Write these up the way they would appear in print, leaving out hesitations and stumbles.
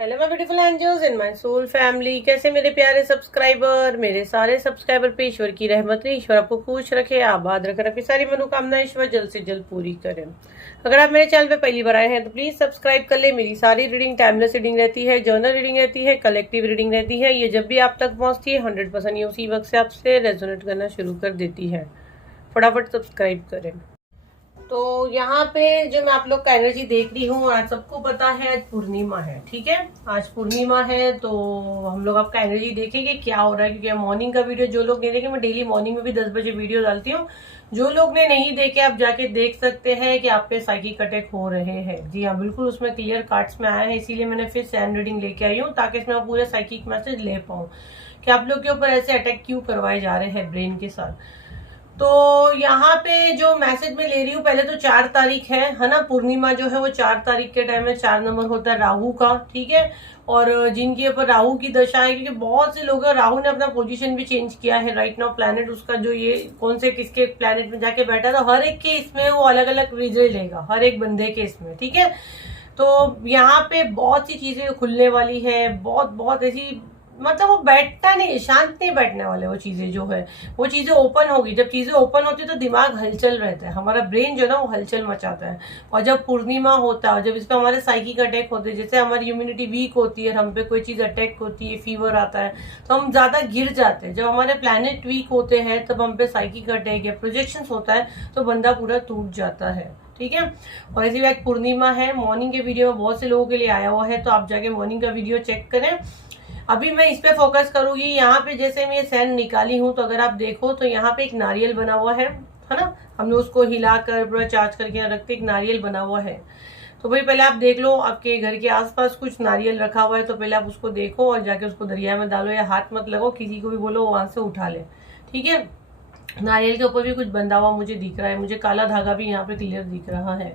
Hello my beautiful angels in my soul family. कैसे मेरे प्यारे सब्सक्राइबर, मेरे सारे सब्सक्राइबर पे ईश्वर की रहमत रही। ईश्वर आपको खुश रखे, आबाद रखे, अपनी सारी मनोकामनाएं ईश्वर जल्द से जल्द पूरी करें। अगर आप मेरे चैनल पे पहली बार आए हैं तो प्लीज सब्सक्राइब कर ले। मेरी सारी रीडिंग टाइमलेस रीडिंग रहती है, जर्नल रीडिंग रहती है, कलेक्टिव रीडिंग रहती है। ये जब भी आप तक पहुंचती है 100% ये उसी वक्त से आपसे रेजोनेट करना शुरू कर देती है। फटाफट सब्सक्राइब करें। तो यहाँ पे जो मैं आप लोग का एनर्जी देख रही हूँ, आज सबको पता है आज पूर्णिमा है, ठीक है। आज पूर्णिमा है तो हम लोग आपका एनर्जी देखेंगे क्या हो रहा है, क्योंकि मॉर्निंग का वीडियो जो लोग नहीं देखे, मैं डेली मॉर्निंग में भी 10 बजे वीडियो डालती हूँ। जो लोग ने नहीं देखे आप जाके देख सकते हैं कि आप पे साइकिक अटैक हो रहे हैं। जी हाँ, बिल्कुल उसमें क्लियर कार्ड्स में आया है, इसीलिए मैंने फिर सैन रीडिंग लेके आई हूँ ताकि इसमें पूरे साइकिक मैसेज ले पाऊँ कि आप लोग के ऊपर ऐसे अटैक क्यों करवाए जा रहे हैं ब्रेन के साथ। तो यहाँ पे जो मैसेज में ले रही हूँ, पहले तो 4 तारीख है ना। पूर्णिमा जो है वो 4 तारीख के टाइम में 4 नंबर होता है राहु का, ठीक है। और जिनके ऊपर राहु की दशा है, क्योंकि बहुत से लोग, राहु ने अपना पोजीशन भी चेंज किया है राइट नाउ। प्लैनेट उसका जो ये कौन से किसके प्लैनेट में जाके बैठा था, हर एक के इसमें वो अलग अलग रिजल्ट लेगा, हर एक बंदे के इसमें, ठीक है। तो यहाँ पे बहुत सी चीजें खुलने वाली है, बहुत बहुत ऐसी, मतलब वो बैठता नहीं, शांत नहीं बैठने वाले। वो चीजें जो है वो चीजें ओपन होगी। जब चीजें ओपन होती है तो दिमाग हलचल रहता है, हमारा ब्रेन जो ना वो हलचल मचाता है। और जब पूर्णिमा होता है, जब इस पे हमारे साइकिक अटैक होते हैं, जैसे हमारी इम्यूनिटी वीक होती है, हम पे कोई चीज अटैक होती है, फीवर आता है तो हम ज्यादा गिर जाते हैं। जब हमारे प्लैनेट वीक होते हैं तब हम पे साइकिक अटैक या प्रोजेक्शन होता है तो बंदा पूरा टूट जाता है, ठीक है। और इसी बात पूर्णिमा है, मॉर्निंग के वीडियो में बहुत से लोगों के लिए आया हुआ है, तो आप जाके मॉर्निंग का वीडियो चेक करें। अभी मैं इस पे फोकस करूंगी। यहाँ पे जैसे मैं ये सैन निकाली हूँ तो अगर आप देखो तो यहाँ पे एक नारियल बना हुआ है ना। हमने उसको हिलाकर पूरा चार्ज करके यहाँ रखते, एक नारियल बना हुआ है। तो भाई पहले आप देख लो, आपके घर के आसपास कुछ नारियल रखा हुआ है तो पहले आप उसको देखो और जाके उसको दरिया में डालो, या हाथ मत लगाओ, किसी को भी बोलो वहां से उठा ले, ठीक है। नारियल के ऊपर भी कुछ बंधा हुआ मुझे दिख रहा है, मुझे काला धागा भी यहाँ पे क्लियर दिख रहा है।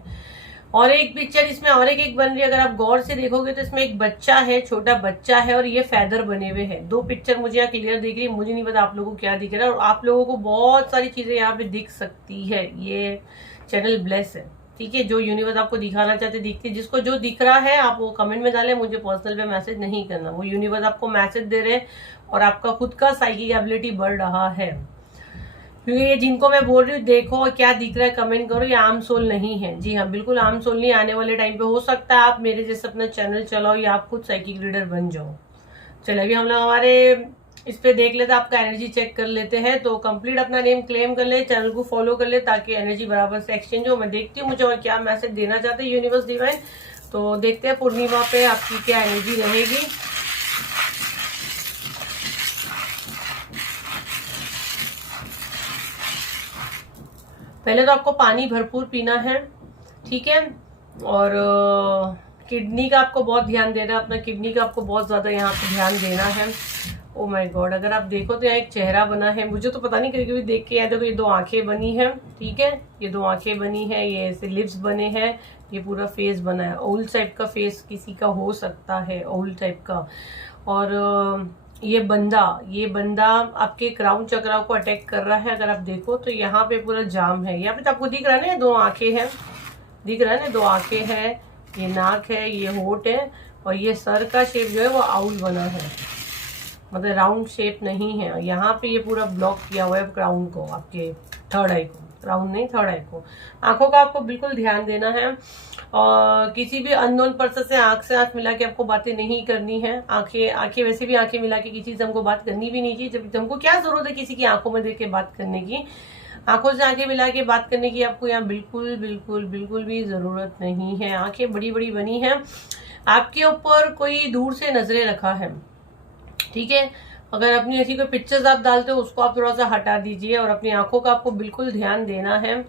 और एक पिक्चर इसमें और एक बन रही है, अगर आप गौर से देखोगे तो इसमें एक बच्चा है, छोटा बच्चा है, और ये फेदर बने हुए हैं। 2 पिक्चर मुझे यहाँ क्लियर दिख रही है, मुझे नहीं पता आप लोगों को क्या दिख रहा है। और आप लोगों को बहुत सारी चीजें यहाँ पे दिख सकती है। ये चैनल ब्लेस है, ठीक है। जो यूनिवर्स आपको दिखाना चाहते दिखती है, जिसको जो दिख रहा है आप वो कमेंट में डालें, मुझे पर्सनल पे मैसेज नहीं करना। वो यूनिवर्स आपको मैसेज दे रहे हैं और आपका खुद का साइकिक एबिलिटी बढ़ रहा है। क्योंकि ये जिनको मैं बोल रही हूँ देखो क्या दिख रहा है, कमेंट करो। ये आम सोल नहीं है, जी हाँ बिल्कुल आम सोल नहीं। आने वाले टाइम पे हो सकता है आप मेरे जैसे अपना चैनल चलाओ या आप खुद साइकिक रीडर बन जाओ। चलो अभी हम लोग हमारे इस पे देख लेते, आपका एनर्जी चेक कर लेते हैं। तो कंप्लीट अपना नेम क्लेम कर ले, चैनल को फॉलो कर ले ताकि एनर्जी बराबर से एक्सचेंज हो। मैं देखती हूँ मुझे और क्या मैसेज देना चाहते हैं यूनिवर्स डिवाइन। तो देखते हैं पूर्णिमा पे आपकी क्या एनर्जी रहेगी। पहले तो आपको पानी भरपूर पीना है, ठीक है। और किडनी का आपको बहुत ध्यान देना है, अपना किडनी का आपको बहुत ज्यादा यहाँ पे ध्यान देना है। ओ माय गॉड, अगर आप देखो तो यहाँ एक चेहरा बना है, मुझे तो पता नहीं, कभी कभी देख के याद देखो ये 2 आंखें बनी है, ठीक है। ये 2 आंखें बनी है, ये ऐसे लिप्स बने हैं, ये पूरा फेस बना है। ओल्ड टाइप का फेस किसी का हो सकता है, ओल्ड टाइप का। और ये बंदा आपके क्राउन चक्रा को अटैक कर रहा है। अगर आप देखो तो यहाँ पे पूरा जाम है, यहाँ पे तो आपको दिख रहा है ना 2 आंखें हैं, दिख रहा है ना 2 आंखें हैं, ये नाक है, ये होठ है, और ये सर का शेप जो है वो आउल बना है, मतलब राउंड शेप नहीं है। यहाँ पे ये पूरा ब्लॉक किया हुआ है क्राउन को, आपके थर्ड आई को, राउंड नहीं थर्ड आई को। आंखों का आपको बिल्कुल ध्यान देना है, और किसी भी अननोन पर्सन से आंख मिला के आपको बातें नहीं करनी है। आंखें वैसे भी आंखें मिला के किसी से हमको बात करनी भी नहीं चाहिए। जब हमको क्या जरूरत है किसी की आंखों में देख के बात करने की, आंखों से आंखें मिला के बात करने की आपको यहाँ बिल्कुल बिल्कुल बिल्कुल भी जरूरत नहीं है। आंखें बड़ी बड़ी बनी है, आपके ऊपर कोई दूर से नजरें रखा है, ठीक है। अगर अपनी ऐसी कोई पिक्चर्स आप डालते हो उसको आप थोड़ा सा हटा दीजिए, और अपनी आंखों का आपको बिल्कुल ध्यान देना है।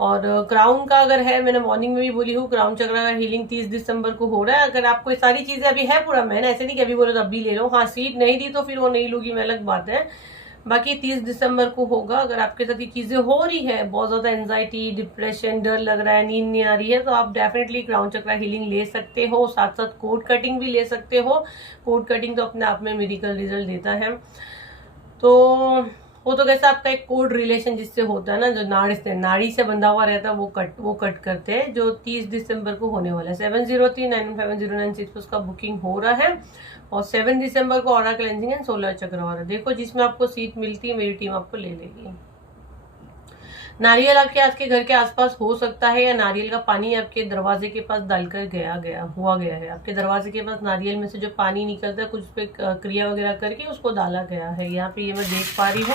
और क्राउन का अगर है, मैंने मॉर्निंग में भी बोली हूँ, क्राउन चक्र का हीलिंग 30 दिसंबर को हो रहा है। अगर आपको ये सारी चीजें अभी है पूरा, मैंने ऐसे नहीं कि अभी बोलो तो अभी ले लो, हाँ सीट नहीं दी तो फिर वो नहीं लूंगी, मैं अलग बात है। बाकी 30 दिसंबर को होगा। अगर आपके साथ ये चीजें हो रही है, बहुत ज्यादा एंजाइटी, डिप्रेशन, डर लग रहा है, नींद नहीं आ रही है, तो आप डेफिनेटली क्राउन चक्रा हीलिंग ले सकते हो। साथ साथ कोड कटिंग भी ले सकते हो। कोड कटिंग तो अपने आप में मेडिकल रिजल्ट देता है। तो वो तो कैसा आपका एक कोड रिलेशन जिससे होता है ना, जो नाड़ी से बंधा हुआ रहता है, वो कट करते हैं, जो 30 दिसंबर को होने वाला है। 7039150996 उसका बुकिंग हो रहा है, और 7 दिसंबर को ऑरा क्लेंजिंग एंड सोलर चक्र हो रहा है। देखो जिसमें आपको सीट मिलती है, मेरी टीम आपको ले लेगी। नारियल आपके घर के आसपास हो सकता है, या नारियल का पानी आपके दरवाजे के पास डालकर गया है। आपके दरवाजे के पास नारियल में से जो पानी निकलता है, कुछ पे क्रिया वगैरह करके उसको डाला गया है। यहाँ पे ये मैं देख पा रही हूँ।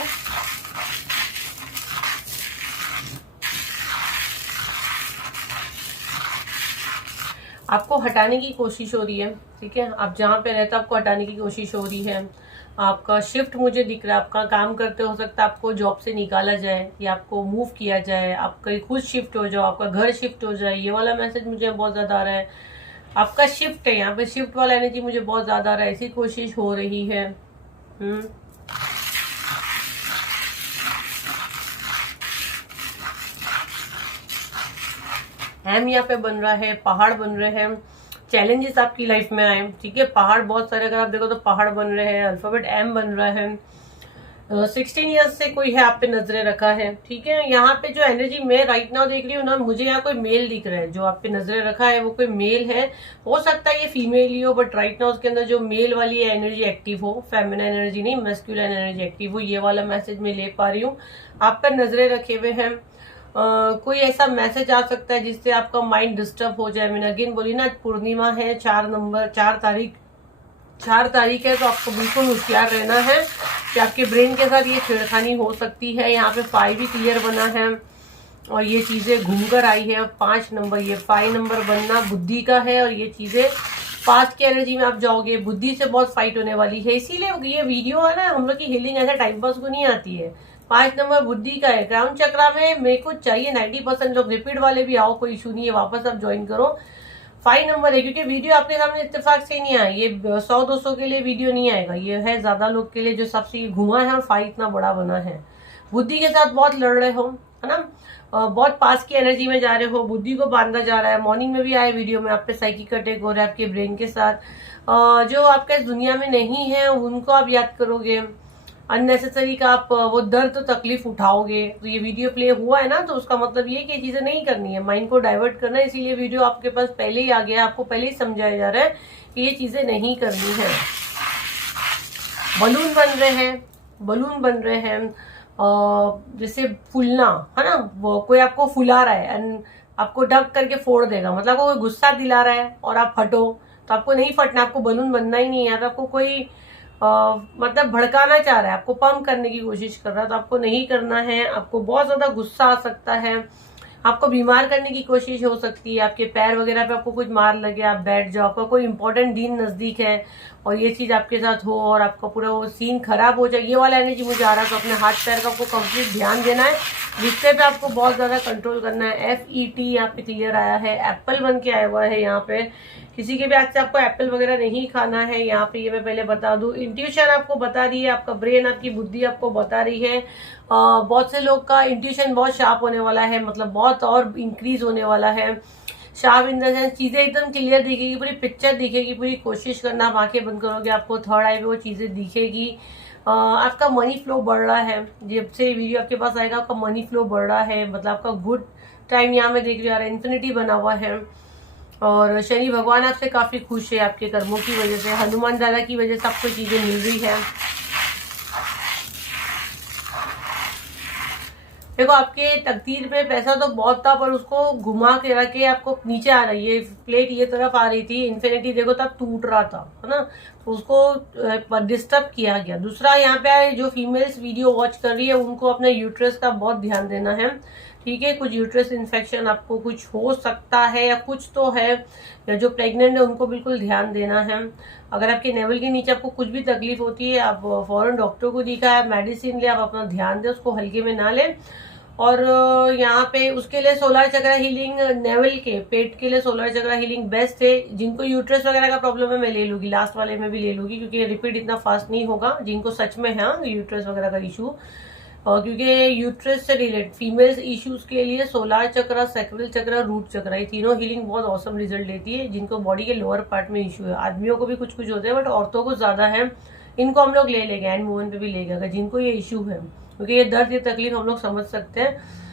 आपको हटाने की कोशिश हो रही है, ठीक है। आप जहाँ पे रहते आपको हटाने की कोशिश हो रही है। आपका शिफ्ट मुझे दिख रहा है, आपका काम करते हो सकता है आपको जॉब से निकाला जाए, या आपको मूव किया जाए, आप कहीं खुद शिफ्ट हो जाओ, आपका घर शिफ्ट हो जाए। ये वाला मैसेज मुझे बहुत ज्यादा आ रहा है। आपका शिफ्ट है, यहाँ पे शिफ्ट वाला एनर्जी मुझे बहुत ज्यादा आ रहा है, ऐसी कोशिश हो रही है। यहाँ पे बन रहा है, पहाड़ बन रहे हैं, चैलेंजेस आपकी लाइफ में आए, ठीक है। पहाड़ बहुत सारे, अगर आप देखो तो पहाड़ बन रहे हैं, अल्फाबेट M बन रहा है। 16 ईयर्स से कोई है आप पे नजरे रखा है, ठीक है। यहाँ पे जो एनर्जी मैं राइट नाउ देख रही हूँ ना, मुझे यहाँ कोई मेल दिख रहा है, जो आप पे नजरे रखा है वो कोई मेल है। हो सकता है ये फीमेल ही हो, बट राइट नाउ उसके अंदर जो मेल वाली एनर्जी एक्टिव हो, फेमिनाइन एनर्जी नहीं, मस्कुलाइन एनर्जी एक्टिव हो। ये वाला मैसेज मैं ले पा रही हूँ। आप पर नजरे रखे हुए हैं। कोई ऐसा मैसेज आ सकता है जिससे आपका माइंड डिस्टर्ब हो जाए। मैंने अगेन बोली ना, पूर्णिमा है, 4 तारीख है, तो आपको बिल्कुल होशियार रहना है कि आपके ब्रेन के साथ ये छेड़खानी हो सकती है। यहाँ पे 5 भी क्लियर बना है, और ये चीजें घूमकर आई है। 5 नंबर, ये 5 नंबर बनना बुद्धि का है, और ये चीजें पास्ट की एनर्जी में आप जाओगे, बुद्धि से बहुत फाइट होने वाली है। इसीलिए ये वीडियो है ना, हम लोग की हीलिंग ऐसे टाइम पास को नहीं आती है। 5 नंबर बुद्धि का है। क्राउन चक्रा में मेरे को चाहिए 90% लोग रिपीट वाले भी आओ, कोई इशू नहीं है, वापस आप ज्वाइन करो। 5 नंबर है, क्योंकि वीडियो आपके सामने इत्तेफाक से नहीं आया, ये 100-200 के लिए वीडियो नहीं आएगा, ये है ज्यादा लोग के लिए जो सबसे घुमा है और 5 इतना बड़ा बना है। बुद्धि के साथ बहुत लड़ रहे हो, है ना, बहुत पास की एनर्जी में जा रहे हो, बुद्धि को बांधा जा रहा है। मॉर्निंग में भी आए वीडियो में, आप पे साइकिक अटैक हो रहा है आपके ब्रेन के साथ। जो आपके इस दुनिया में नहीं है उनको आप याद करोगे, अननेसेसरी का आप वो दर्द तो तकलीफ उठाओगे। तो ये वीडियो प्ले हुआ है ना, तो उसका मतलब ये कि चीजें नहीं करनी है, माइंड को डाइवर्ट करना है। इसीलिए वीडियो आपके पास पहले ही आ गया, आपको पहले ही समझाया जा रहा है कि ये चीजें नहीं करनी है। बलून बन रहे हैं, जैसे फूलना, है ना, वो कोई आपको फुला रहा है, आपको डक करके फोड़ देगा, मतलब आपको कोई गुस्सा दिला रहा है और आप फटो, तो आपको नहीं फटना, आपको बलून बनना ही नहीं है। आपको कोई मतलब भड़काना चाह रहा है, आपको पंप करने की कोशिश कर रहा है, तो आपको नहीं करना है। आपको बहुत ज्यादा गुस्सा आ सकता है, आपको बीमार करने की कोशिश हो सकती है, आपके पैर वगैरह पे आपको कुछ मार लगे, आप बैठ जाओ, आपका कोई इंपॉर्टेंट दिन नजदीक है और ये चीज आपके साथ हो और आपका पूरा वो सीन खराब हो जाए, ये वाला एनर्जी मुझे आ रहा है। तो अपने हाथ पैर का आपको कंप्लीट ध्यान देना है, रिश्ते पे आपको बहुत ज्यादा कंट्रोल करना है। FET यहाँ पे क्लियर आया है, एप्पल बन के आया हुआ है। यहाँ पे किसी के भी हाथ से आपको एप्पल वगैरह नहीं खाना है। यहाँ पे ये मैं पहले बता दूं, इंट्यूशन आपको बता रही है, आपका ब्रेन, आपकी बुद्धि आपको बता रही है। बहुत से लोग का इंट्यूशन बहुत शार्प होने वाला है, मतलब बहुत और इंक्रीज होने वाला है। शार्प इन द सेंस चीजें एकदम क्लियर दिखेगी, पूरी पिक्चर दिखेगी। पूरी कोशिश करना, आप आंखें बंद करोगे, आपको थर्ड आई पे वो चीजें दिखेगी। आपका मनी फ्लो बढ़ रहा है, जब से वीडियो आपके पास आएगा आपका मनी फ्लो बढ़ रहा है, मतलब आपका गुड टाइम यहाँ में देख रहा है, इन्फिनिटी बना हुआ है। और शनि भगवान आपसे काफी खुश है, आपके कर्मों की वजह से, हनुमान दादा की वजह से आपको चीजें मिल रही है। देखो आपके तकदीर में पैसा तो बहुत था, पर उसको घुमा के रखे आपको नीचे आ रही है, प्लेट ये तरफ आ रही थी, इन्फिनिटी देखो तब टूट रहा था, है ना, तो उसको डिस्टर्ब किया गया। दूसरा यहाँ पे जो फीमेल्स वीडियो वॉच कर रही है उनको अपने यूट्रस का बहुत ध्यान देना है, ठीक है। कुछ यूट्रस इन्फेक्शन आपको कुछ हो सकता है, या कुछ तो है, या जो प्रेग्नेंट है उनको बिल्कुल ध्यान देना है। अगर आपके नेवल के नीचे आपको कुछ भी तकलीफ होती है, आप फौरन डॉक्टर को दिखाए, मेडिसिन ले, आप अपना ध्यान दें, उसको हल्के में ना लें। और यहाँ पे उसके लिए सोलर चक्रा हीलिंग, नेवल के पेट के लिए सोलर चक्रा हीलिंग बेस्ट है। जिनको यूट्रस वगैरह का प्रॉब्लम है मैं ले लूंगी, लास्ट वाले में भी ले लूंगी, क्योंकि रिपीट इतना फास्ट नहीं होगा। जिनको सच में है यूट्रस वगैरह का इशू, और क्योंकि यूट्रस से रिलेटेड फीमेल्स इश्यूज के लिए सोलर चक्रा, सैक्रल चक्रा, रूट चक्रा, ये तीनों हीलिंग बहुत औसम रिजल्ट देती है। जिनको बॉडी के लोअर पार्ट में इशू है, आदमियों को भी कुछ कुछ होते हैं, बट औरतों को ज्यादा है। इनको हम लोग ले लेंगे, एंड मूवन पे भी ले गए अगर जिनको ये इशू है, क्योंकि ये दर्द ये तकलीफ हम लोग समझ सकते हैं।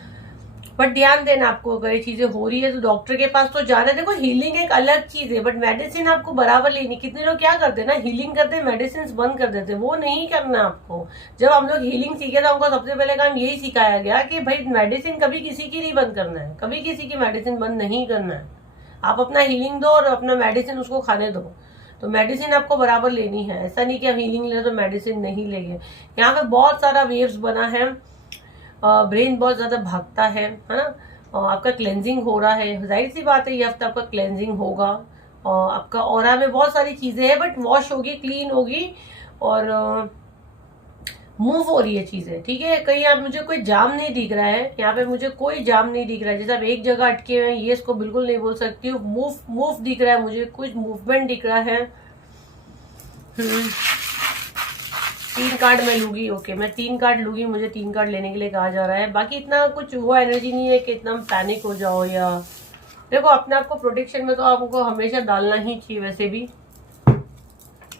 बट ध्यान देना आपको, अगर ये चीजें हो रही है तो डॉक्टर के पास तो जाना। देखो हीलिंग एक अलग चीज है, बट मेडिसिन आपको बराबर लेनी। कितने लोग क्या करते हैं ना, हीलिंग करते हैं मेडिसिन बंद कर देते हैं, वो नहीं करना आपको। जब हम लोग हीलिंग सीखे तो हमको सबसे पहले काम यही सिखाया गया कि भाई मेडिसिन कभी किसी की नहीं बंद करना है, कभी किसी की मेडिसिन बंद नहीं करना है। आप अपना हीलिंग दो और अपना मेडिसिन उसको खाने दो। तो मेडिसिन आपको बराबर लेनी है, ऐसा नहीं कि आप हीलिंग ले तो मेडिसिन नहीं लेंगे। यहाँ पे बहुत सारा वेव्स बना है, ब्रेन बहुत ज्यादा भागता है ना, और आपका क्लेंजिंग हो रहा है। जाहिर सी बात है ये हफ्ता आपका क्लेंजिंग होगा, और आपका ऑरा में बहुत सारी चीजें हैं, बट वॉश होगी, क्लीन होगी और मूव हो रही है चीजें, ठीक है। कहीं आप मुझे कोई जाम नहीं दिख रहा है, यहाँ पे मुझे कोई जाम नहीं दिख रहा है। जैसे आप एक जगह अटके हुए हैं, ये इसको बिल्कुल नहीं बोल सकती हूँ। मूव दिख रहा है मुझे, कुछ मूवमेंट दिख रहा है। 3 कार्ड मैं लूंगी, ओके मैं 3 कार्ड लूंगी, मुझे 3 कार्ड लेने के लिए कहा जा रहा है। बाकी इतना कुछ वो एनर्जी नहीं है कि इतना पैनिक हो जाओ, या देखो अपने आप को प्रोटेक्शन में तो आपको हमेशा डालना ही चाहिए वैसे भी।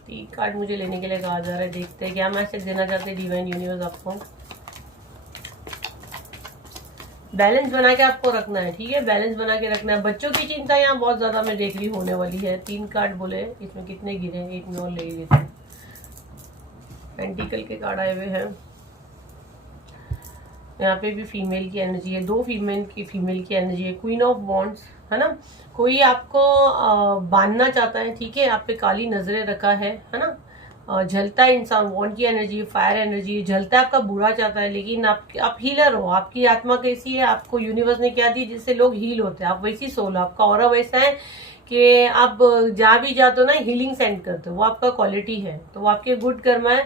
3 कार्ड मुझे लेने के लिए कहा जा रहा है, देखते हैं क्या मैसेज देना चाहते हैं डिवाइन यूनिवर्स आपको। बैलेंस बना के आपको रखना है, ठीक है, बैलेंस बना के रखना है। बच्चों की चिंता यहाँ बहुत ज्यादा मैं देख रही होने वाली है। 3 कार्ड बोले, इसमें कितने गिरे, एक में और ले लेते हैं। पेंटिकल के कार्ड आए हुए हैं, यहाँ पे भी फीमेल की एनर्जी है, 2 फीमेल की एनर्जी है। क्वीन ऑफ वॉन्ड्स है ना, कोई आपको बांधना चाहता है, ठीक है, आप पे काली नजरें रखा है ना, जलता है इंसान, वॉन्ड की एनर्जी, फायर एनर्जी, जलता है, आपका बुरा चाहता है। लेकिन आप हीलर हो, आपकी आत्मा कैसी है, आपको यूनिवर्स ने क्या दी जिससे लोग हील होते हैं, आप वैसी सोल, आपका ऑरा वैसा है कि आप जहाँ भी जाते हो ना हीलिंग सेंड करते हो, वो आपका क्वालिटी है, तो वो आपके गुड कर्म है।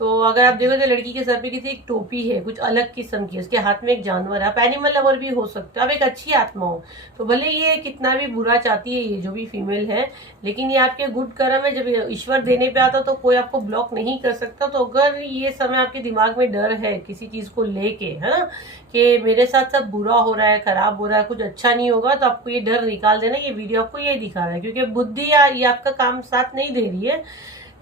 तो अगर आप देखो तो लड़की के सर पे किसी एक टोपी है कुछ अलग किस्म की, उसके हाथ में एक जानवर है, आप एनिमल लवर भी हो सकते हो, आप एक अच्छी आत्मा हो। तो भले ये कितना भी बुरा चाहती है ये जो भी फीमेल है, लेकिन ये आपके गुड कर्म है। जब ईश्वर देने पे आता तो कोई आपको ब्लॉक नहीं कर सकता। तो अगर ये समय आपके दिमाग में डर है किसी चीज को लेके, है ना, कि मेरे साथ सब बुरा हो रहा है, खराब हो रहा है, कुछ अच्छा नहीं होगा, तो आपको ये डर निकाल देना। ये वीडियो आपको ये दिखा रहा है, क्योंकि बुद्धि ये आपका काम साथ नहीं दे रही है।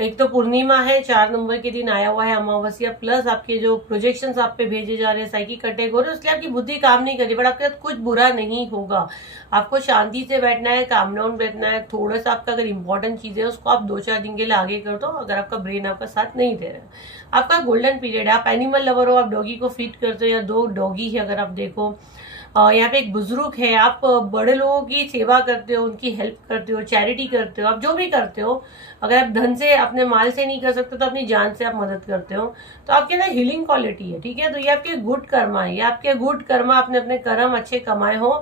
एक तो पूर्णिमा है, 4 नंबर के दिन आया हुआ है अमावस्या, प्लस आपके जो प्रोजेक्शंस आप पे भेजे जा रहे हैं साइकिक कैटेगरी, इसलिए आपकी बुद्धि काम नहीं कर रही। बट आपके साथ कुछ बुरा नहीं होगा, आपको शांति से बैठना है, काम डाउन बैठना है। थोड़ा सा आपका अगर इंपॉर्टेंट चीज है उसको आप 2-4 दिन के लिए आगे कर दो, अगर आपका ब्रेन आपका साथ नहीं दे रहा है। आपका गोल्डन पीरियड है, आप एनिमल लवर हो, आप डॉगी को फीड करते हो, या 2 डॉगी है अगर आप देखो, यहाँ पे एक बुजुर्ग है, आप बड़े लोगों की सेवा करते हो, उनकी हेल्प करते हो, चैरिटी करते हो, आप जो भी करते हो। अगर आप धन से, अपने माल से नहीं कर सकते तो अपनी जान से आप मदद करते हो, तो आपके अंदर हीलिंग क्वालिटी है, ठीक है। तो ये आपके गुड कर्मा है, ये आपके गुड कर्मा, आपने अपने कर्म अच्छे कमाए हो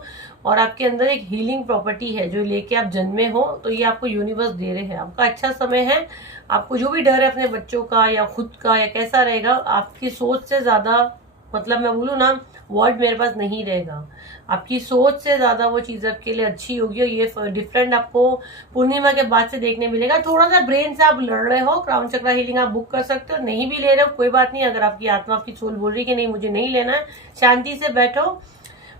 और आपके अंदर एक हीलिंग प्रॉपर्टी है जो लेके आप जन्मे हो, तो ये आपको यूनिवर्स दे रहे हैं। आपका अच्छा समय है, आपको जो भी डर है अपने बच्चों का या खुद का या कैसा रहेगा, आपकी सोच से ज्यादा, मतलब मैं बोलूँ ना, वर्ड मेरे पास नहीं रहेगा, आपकी सोच से ज्यादा वो चीज आपके लिए अच्छी होगी। और ये डिफरेंट आपको पूर्णिमा के बाद से देखने मिलेगा। थोड़ा सा ब्रेन से आप लड़ रहे हो, क्राउन चक्रा हीलिंग आप बुक कर सकते हो, नहीं भी ले रहे हो कोई बात नहीं। अगर आपकी आत्मा, आपकी सोल बोल रही है कि नहीं मुझे नहीं लेना है, शांति से बैठो,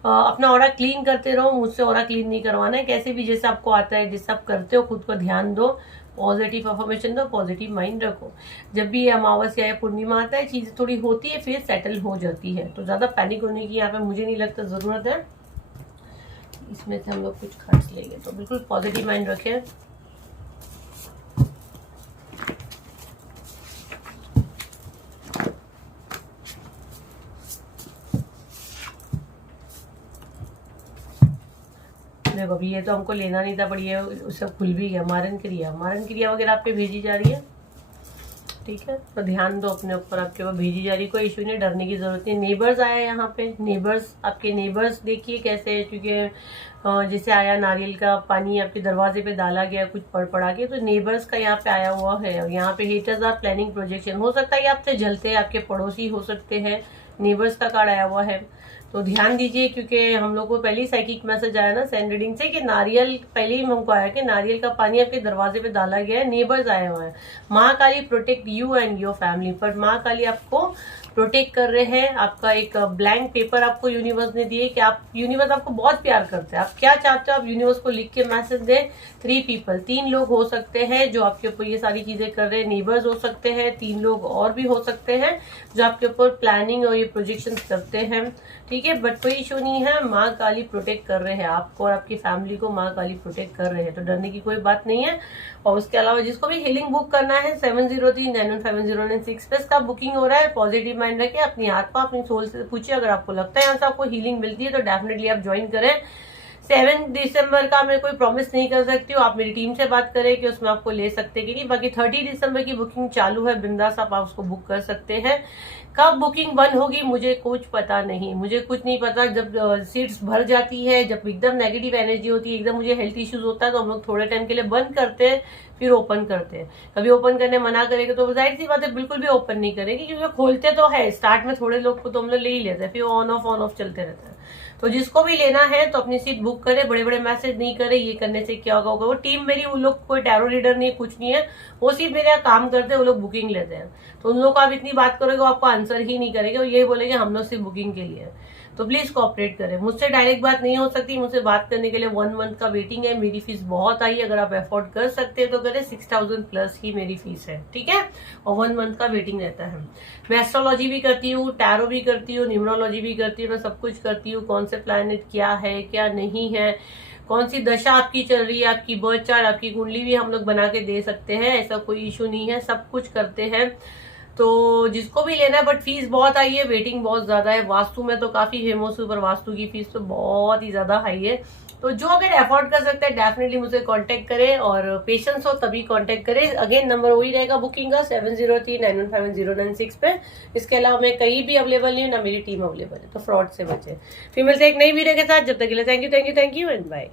अपना ऑरा क्लीन करते रहो। मुझसे ऑरा क्लीन नहीं करवाना है, कैसे भी जैसे आपको आता है, जैसे आप करते हो, खुद को ध्यान दो, पॉजिटिव अफर्मेशन दो, पॉजिटिव माइंड रखो। जब भी पूर्णिमा या पूर्णिमा आता है, चीजें थोड़ी होती है फिर सेटल हो जाती है, तो ज्यादा पैनिक होने की यहाँ पे मुझे नहीं लगता जरूरत है। इसमें से हम लोग कुछ खर्च लेंगे, तो बिल्कुल पॉजिटिव माइंड रखें। देखो अभी ये तो हमको लेना नहीं था, पर ये सब खुल भी गया। मारन क्रिया वगैरह आप पे भेजी जा रही है, ठीक है, तो ध्यान दो अपने ऊपर, आपके ऊपर भेजी जा रही है, कोई इशू नहीं, डरने की जरूरत नहीं। नेबर्स आया यहाँ पे, नेबर्स, आपके नेबर्स देखिए कैसे है, क्योंकि जैसे आया नारियल का पानी आपके दरवाजे पे डाला गया कुछ पड़ा के, तो नेबर्स का यहाँ पे आया हुआ है। यहाँ पे हेटर्स आर प्लानिंग प्रोजेक्शन, हो सकता है आपसे जलते हैं, आपके पड़ोसी हो सकते हैं, नेबर्स का कार्ड आया हुआ है। तो ध्यान दीजिए, क्योंकि हम लोग को पहले ही साइकिक मैसेज आया ना सेंड रीडिंग से कि नारियल, पहले ही हमको आया कि नारियल का पानी आपके दरवाजे पे डाला गया है, नेबर्स आए हुए हैं। Mahakali protect you and your family, पर महाकाली आपको प्रोटेक्ट कर रहे हैं। आपका एक ब्लैंक पेपर आपको यूनिवर्स ने दिए कि यूनिवर्स आपको बहुत प्यार करते हैं, आप क्या चाहते हो आप यूनिवर्स को लिख के मैसेज दें। 3 पीपल, 3 लोग हो सकते हैं जो आपके ऊपर ये सारी चीजें कर रहे हैं, नेबर्स हो सकते हैं, 3 लोग और भी हो सकते हैं जो आपके ऊपर प्लानिंग और ये प्रोजेक्शन करते हैं, ठीक है। बट कोई इशू नहीं है, माँ काली प्रोटेक्ट कर रहे हैं आपको और आपकी फैमिली को, माँ काली प्रोटेक्ट कर रहे हैं, तो डरने की कोई बात नहीं है। और उसके अलावा जिसको भी हीलिंग बुक करना है 7039150996 पे इसका बुकिंग हो रहा है। पॉजिटिव माइंड रखिए, अपनी आत्मा अपनी सोल से पूछिए, अगर आपको लगता है यहाँ से आपको हीलिंग मिलती है तो डेफिनेटली आप ज्वाइन करें। 7 दिसंबर का मैं कोई प्रॉमिस नहीं कर सकती हूँ, आप मेरी टीम से बात करें कि उसमें आपको ले सकते कि नहीं। बाकी 30 दिसंबर की बुकिंग चालू है, बिंदास आप उसको बुक कर सकते हैं। कब बुकिंग बंद होगी मुझे कुछ पता नहीं, मुझे कुछ नहीं पता। जब सीट्स भर जाती है, जब एकदम नेगेटिव एनर्जी होती है, एकदम मुझे हेल्थ इश्यूज होता है तो हम लोग थोड़े टाइम के लिए बंद करते हैं, फिर ओपन करते हैं। कभी ओपन करने मना करेंगे तो जाहिर सी बात है बिल्कुल भी ओपन नहीं करेंगे, क्योंकि खोलते तो है स्टार्ट में थोड़े लोग को तो हम लोग ले ही लेते हैं, फिर ऑन ऑफ चलते रहता है। तो जिसको भी लेना है तो अपनी सीट बुक करे, बड़े बड़े मैसेज नहीं करे, ये करने से क्या होगा। वो टीम मेरी, उन लोग कोई टैरो रीडर नहीं है, कुछ नहीं है, वो सिर्फ मेरे यहाँ काम करते हैं, वो लोग बुकिंग लेते हैं। तो उन लोग को आप इतनी बात करोगे वो आपको आंसर ही नहीं करेंगे, वो यही बोलेंगे हम लोग सिर्फ बुकिंग के लिए। तो प्लीज कोऑपरेट करें, मुझसे डायरेक्ट बात नहीं हो सकती, मुझसे बात करने के लिए 1 मंथ का वेटिंग है। मेरी फीस बहुत आई है, अगर आप अफोर्ड कर सकते हैं तो करें, 6000 प्लस ही मेरी फीस है, ठीक है। और 1 मंथ का वेटिंग रहता है। मैं एस्ट्रोलॉजी भी करती हूँ, टैरो भी करती हूँ, न्यूमरोलॉजी भी करती हूँ, मैं सब कुछ करती हूँ। कौन से प्लैनेट क्या है क्या नहीं है, कौन सी दशा आपकी चल रही है, आपकी बर्थ चार्ट, आपकी कुंडली भी हम लोग बना के दे सकते हैं, ऐसा कोई इशू नहीं है, सब कुछ करते हैं। तो जिसको भी लेना है, बट फीस बहुत हाई है, वेटिंग बहुत ज्यादा है। वास्तु में तो काफी फेमस हूँ, पर वास्तु की फीस तो बहुत ही ज्यादा हाई है। तो जो अगर अफोर्ड कर सकते हैं डेफिनेटली मुझे कांटेक्ट करें, और पेशेंस हो तभी कांटेक्ट करें। अगेन नंबर वही रहेगा बुकिंग का 7039150996 पे। इसके अलावा मैं कहीं भी अवेलेबल नहीं हूँ, ना मेरी टीम अवेलेबल है, तो फ्रॉड से बचे। फिर मिलते एक नई वीडियो के साथ, जब तक के लिए थैंक यू एंड बाय।